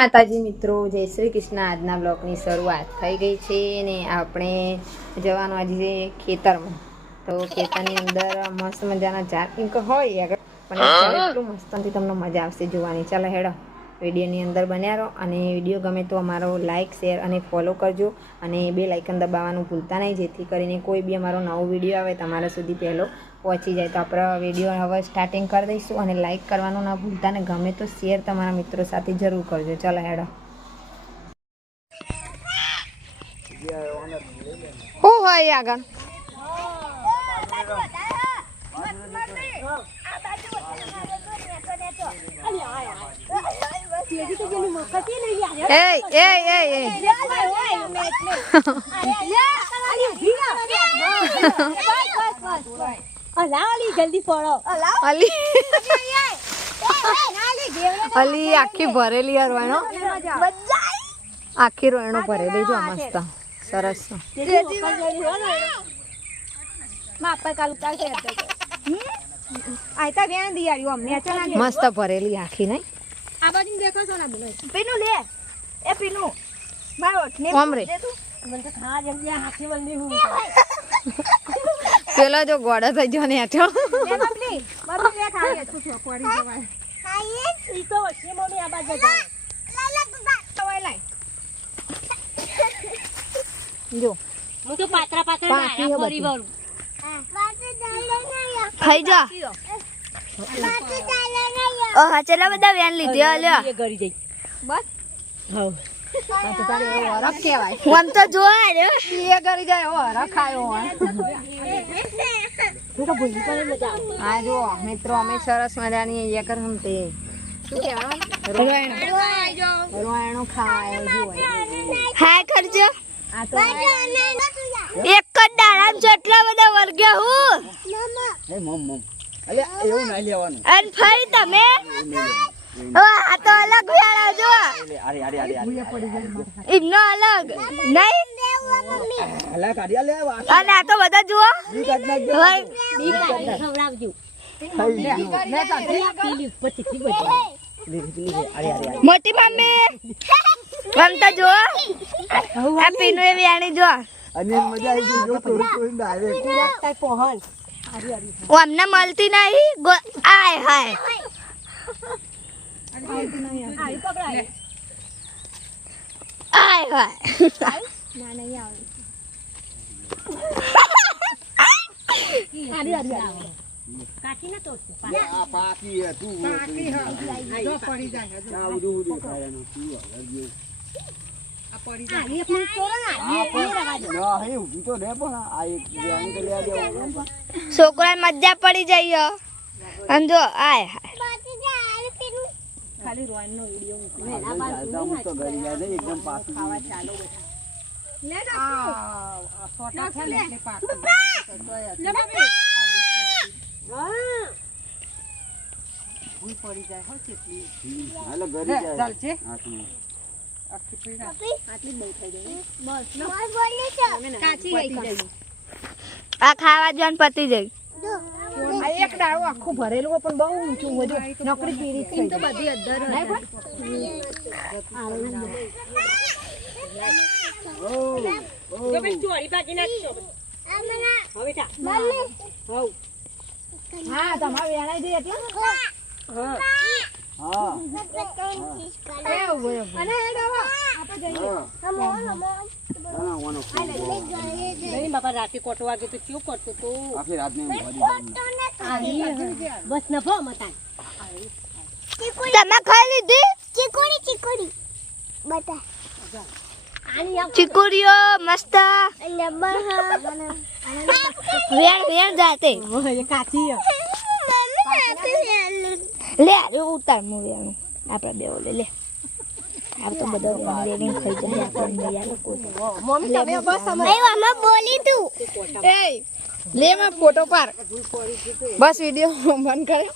માતાજી મિત્રો જય શ્રી કૃષ્ણ. આજના બ્લોગની શરૂઆત થઈ ગઈ છે ને આપણે જવાનું આજે ખેતરમાં. તો ખેતરની અંદર મસ્ત મજાના ઝાડ પિંક હોય આગળ. પણ એટલું મસ્તથી તમને મજા આવશે જોવાની. ચાલો હેડો. વિડીયોની અંદર બન્યા રહો અને વીડિયો ગમે તો અમારો લાઇક શેર અને ફોલો કરજો. અને બે લાઇકન દબાવવાનું ભૂલતા નહીં જેથી કરીને કોઈ બી અમારો નવો વીડિયો આવે તમારા સુધી પહેલો પહોંચી જાય તો આપણે વીડિયો હવે સ્ટાર્ટિંગ કરી દઈશું અને લાઇક કરવાનું ના ભૂલતા ને ગમે તો શેર તમારા મિત્રો સાથે જરૂર કરજો ચલો હેડો શું હોય આગળ એ એ જલ્દી પડો અલી અલી આખી ભરેલી વાયણો આખી રોયણો ભરેલી જો મસ્ત. સરસ. મસ્ત ભરેલી આખી નહીં? આ બાજુ દેખો છો ને પીનું લે. એ પીનું. મારો કોમ રે. મને તો ખા જલ્દી આ હાથી વલની હું. પેલો જો ગોડા થઈ ગયો ને હેઠો જો હું તો પાત્રા પાત્રા હે ખાઈ જા ચલા બધા વેન લીધી જઈ. બસ. હવ. તો જોવા એ કરી જાય હું હા જો મિત્રો અમે સરસ મજાની અહીંયા કર કરજો આ તો એક જ દાડા જેટલા બધા વર્ગ્યા હું એ મમ મમ અલે એવું ના લેવાનું. અને ફરી તમે? આ તો અલગ વેળા જો. અરે અરે અરે એમનો અલગ. નહીં? અલા કાઢી લે અને આ તો બધા જુઓ. ઈ કાઢ નાખજો. ખવડાવજો લીધી અરે અરે અરે. મોટી મમ્મી. આમ તો જુઓ. આ પીનું એ વેણી જો અને મજા આવી ગઈ. જો થોડું થોડું ડાયરેક્ટ કઈ પહોંચ ઓ અમને મળતી નહીં. આય હાય. આય કાચી ના તોડતો પાકી હે તું પાકી હે જો પડી જાય આ ઉડું ઉડું ખાય એનું તું હવે આ એક તોડો ને એ રવાજો ના હે ઊભી તો દે પણ આ એક બેન તો આ દેવા છોકરા મજા પડી જાય અને જો આય એના બાદ હું તો ગઈ જાય ને એકદમ પાકી. હાલો ઘરે જાય હાથમાં. કાચી ગઈ છે ખાવા એટલે પતી જાય આ એક દાડો આખું ભરેલું હોય પણ બહુ ઊંચું હોય જો નકરી પીરી થઈ તો બધી અધર જો પેલી ચોરી ભાજી નાખજો કાચી ગઈ આ ખાવા તમારે પતી જાય એટલે હા એવું બરોબર અને નોકરી હવે આપણે જઈએ હા ના, વાનો ફોન હા તમારે વેણાઈ રાતે એટલે. વાગે તો કેવું કરતો તો? આખી રાત ને ભરી જવાનું. બસ નફો મતાય. તમે ખાઈ લીધી? ચીકુડી ચીકુડી. બટા ચીકુડીઓ મસ્ત. વેણ વેણ જાતે. કાચી લે અરે ઉતાર મૂવી આનું. આપણે બે ઓલે લે. આ તો બધો વેણ થઈ જાય આપણે યાર મમ્મી તમે બસ અમે બોલી તું. એ લે માં ફોટો પાર બસ વીડિયો બંધ કરે.